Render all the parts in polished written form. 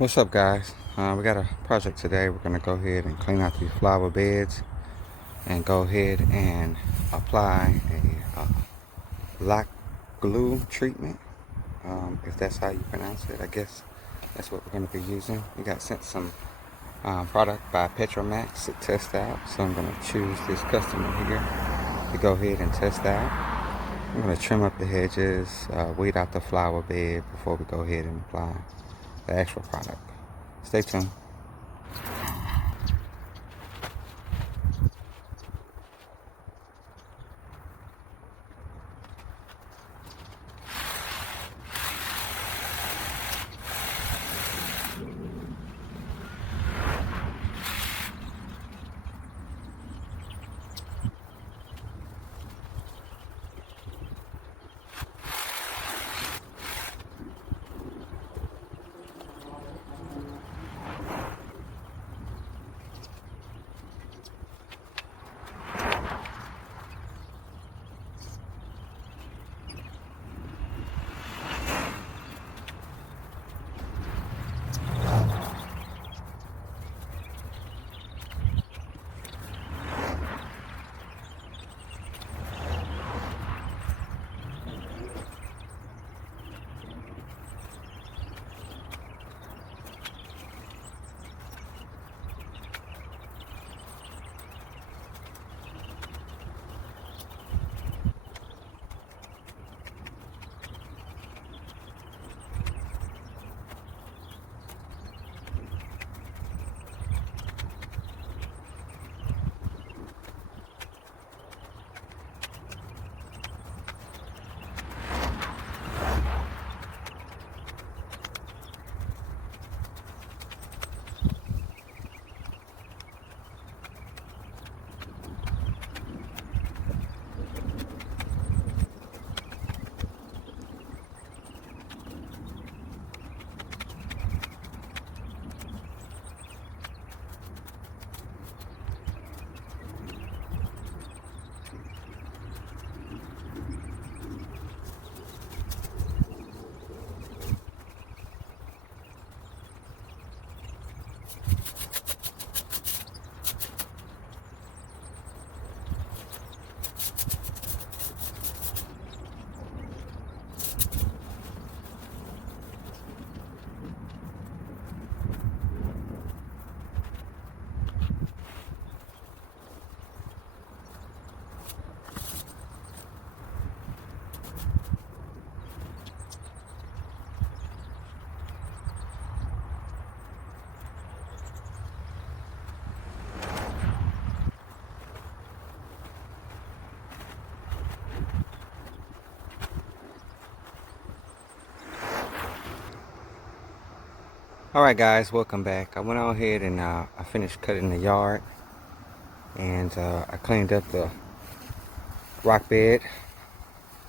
What's up, guys? We got a project today. We're going to go ahead and clean out these flower beds and go ahead and apply a Rock Gule treatment, if that's how you pronounce it. I guess that's what we're going to be using. We got sent some product by PetrATOOLS to test out, so I'm going to choose this customer here to go ahead and test out. I'm going to trim up the hedges, weed out the flower bed before we go ahead and apply the actual product. Stay tuned. Alright guys, welcome back. I went on ahead and I finished cutting the yard, and I cleaned up the rock bed,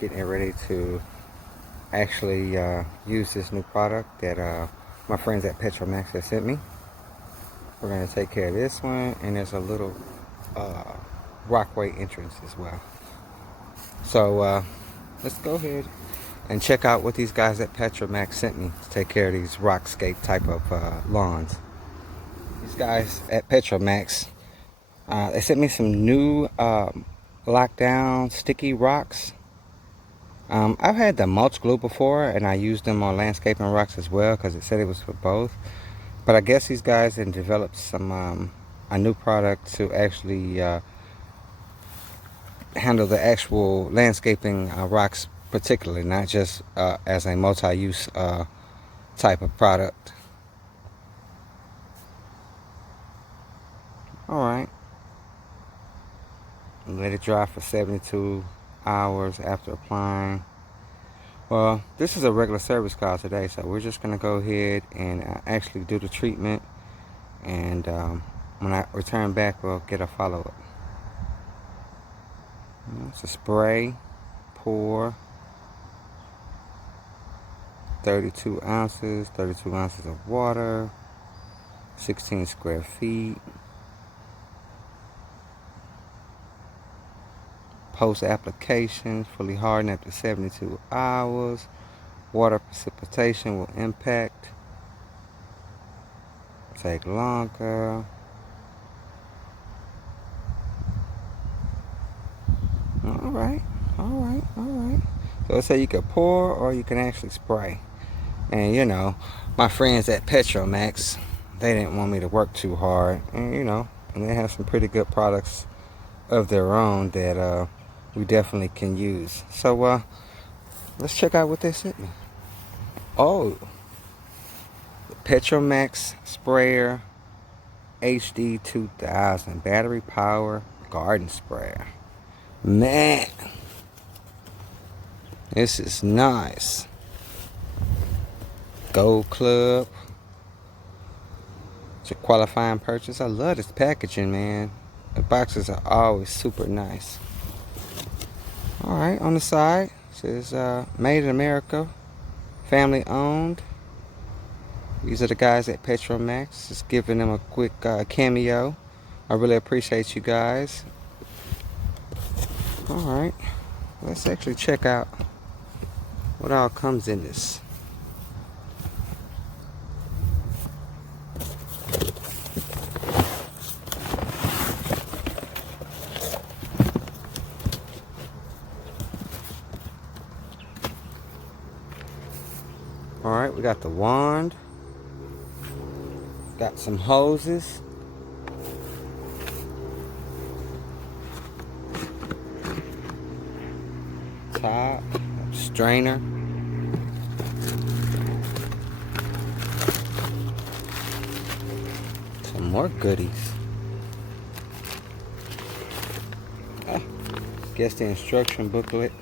getting it ready to actually use this new product that my friends at PetrATOOLS have sent me. We're going to take care of this one, and there's a little rockway entrance as well. So let's go ahead and check out what these guys at PetrATOOLS sent me to take care of these rockscape type of lawns. These guys at PetrATOOLS, they sent me some new lockdown sticky rocks. I've had the mulch glue before, and I used them on landscaping rocks as well because it said it was for both. But I guess these guys had developed some a new product to actually handle the actual landscaping rocks particularly, not just as a multi-use type of product. Alright, let it dry for 72 hours after applying. Well, this is a regular service call today, so we're just going to go ahead and actually do the treatment, and when I return back, we'll get a follow-up. It's a spray, pour, 32 ounces of water, 16 square feet. Post application, fully harden after 72 hours. Water precipitation will impact take longer. Alright, alright, alright. So let's say you could pour or you can actually spray. And you know, my friends at Petromax, they didn't want me to work too hard. And you know, and they have some pretty good products of their own that we definitely can use. So let's check out what they sent me. Oh, the Petromax sprayer Hd2000 battery power garden sprayer. Man, this is nice. Gold Club. It's a qualifying purchase. I love this packaging, man. The boxes are always super nice. Alright, on the side it says Made in America, family owned. These are the guys at Petromax. Just giving them a quick cameo. I really appreciate you guys. Alright, let's actually check out what all comes in this. Alright, we got the wand. Got some hoses. Top, strainer. Some more goodies. Guess the instruction booklet.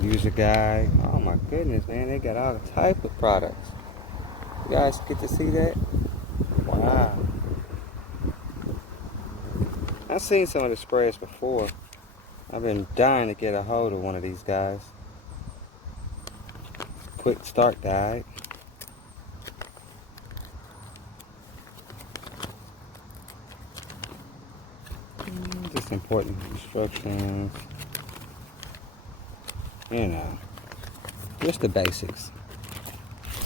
User guide. Oh my goodness, man, they got all the type of products. You guys get to see that? Wow. I've seen some of the sprayers before. I've been dying to get a hold of one of these guys. Quick start guide. Just important instructions. You know, just the basics.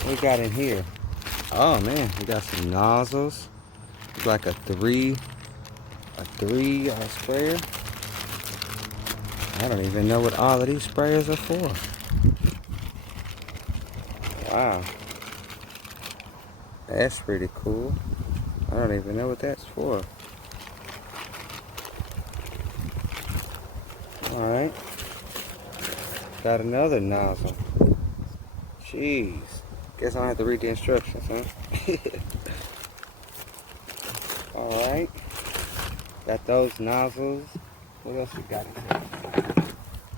What we got in here? Oh man, we got some nozzles. It's like a three sprayer. I don't even know what all of these sprayers are for. Wow, that's pretty cool. I don't even know what that's for. All right. Got another nozzle. Jeez. Guess I don't have to read the instructions, huh? Alright. Got those nozzles. What else we got in here?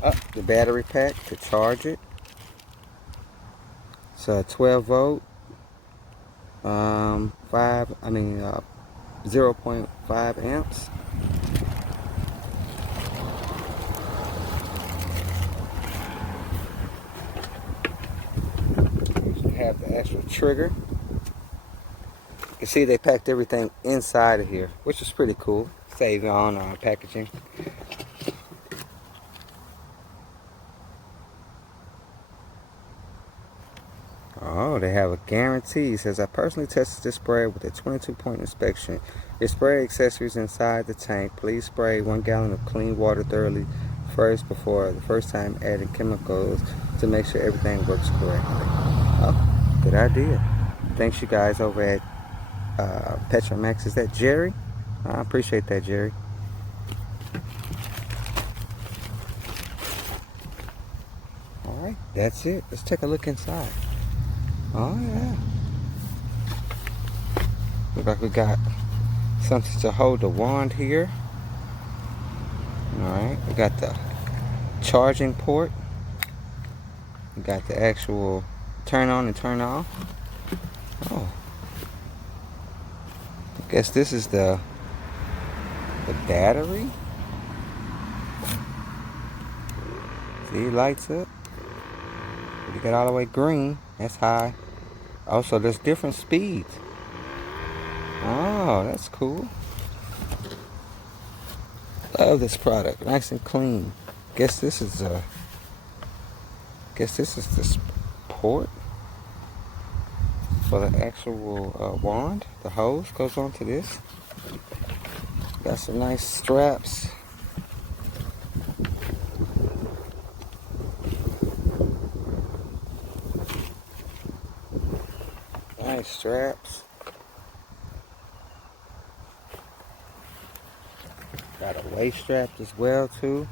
Oh, the battery pack to charge it. It's a 12 volt. 0.5 amps. Have the actual trigger. You can see they packed everything inside of here, which is pretty cool. Save on packaging. Oh, they have a guarantee. It says, I personally tested this sprayer with a 22-point inspection. Your spray accessories inside the tank. Please spray 1 gallon of clean water thoroughly first before the first time adding chemicals to make sure everything works correctly. Oh, good idea. Thanks you guys over at Petromax. Is that Jerry? I appreciate that, Jerry. Alright, that's it. Let's take a look inside. Oh yeah. Look like we got something to hold the wand here. Alright, we got the charging port. We got the actual turn on and turn off. Oh, I guess this is the battery. See, it lights up. You got all the way green. That's high. Also, there's different speeds. Oh, that's cool. Love this product. Nice and clean. Guess this is the port. for the actual wand. The hose goes onto this. Got some nice straps. Nice straps. Got a waist strap as well too.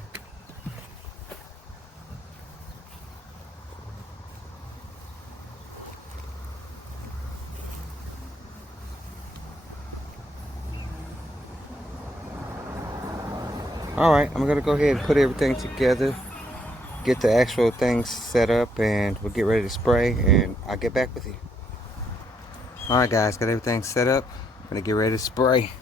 Alright, I'm gonna go ahead and put everything together, get the actual things set up, and we'll get ready to spray, and I'll get back with you. Alright guys, got everything set up. I'm gonna get ready to spray.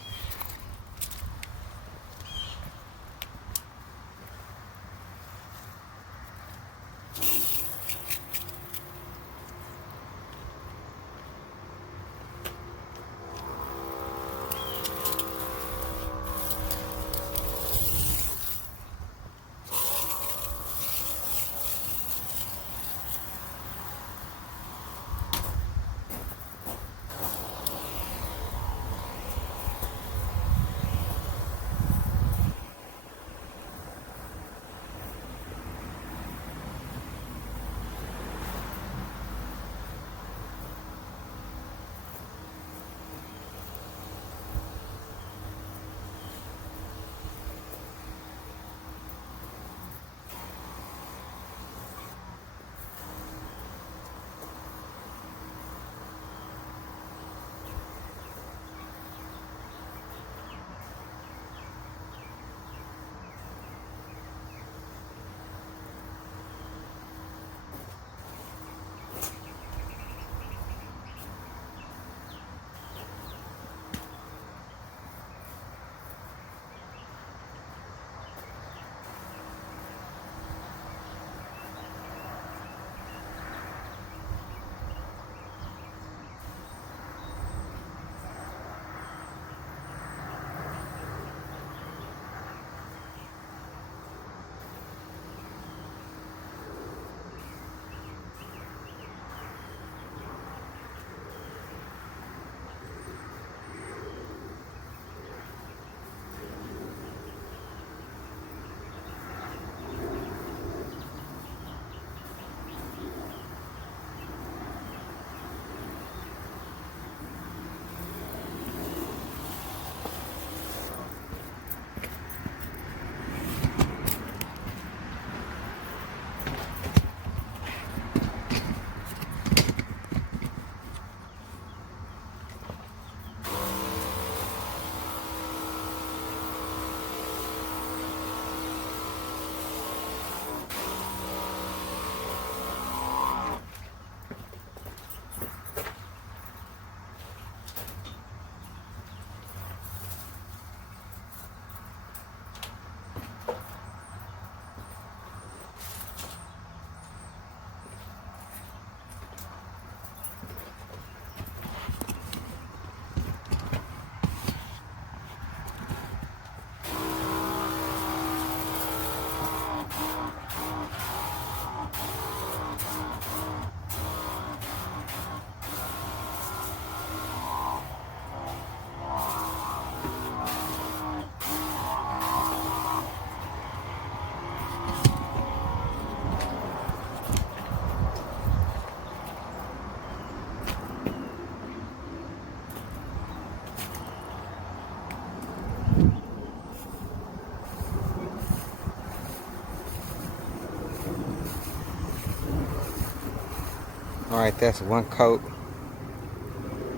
Alright, that's one coat.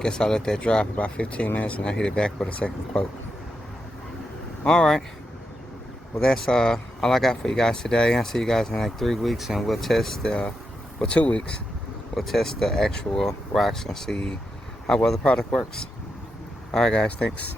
Guess I'll let that dry for about 15 minutes and I'll hit it back with a second coat. Alright. Well, that's all I got for you guys today. I'll see you guys in like 3 weeks and we'll test, well, 2 weeks. We'll test the actual rocks and see how well the product works. Alright guys, thanks.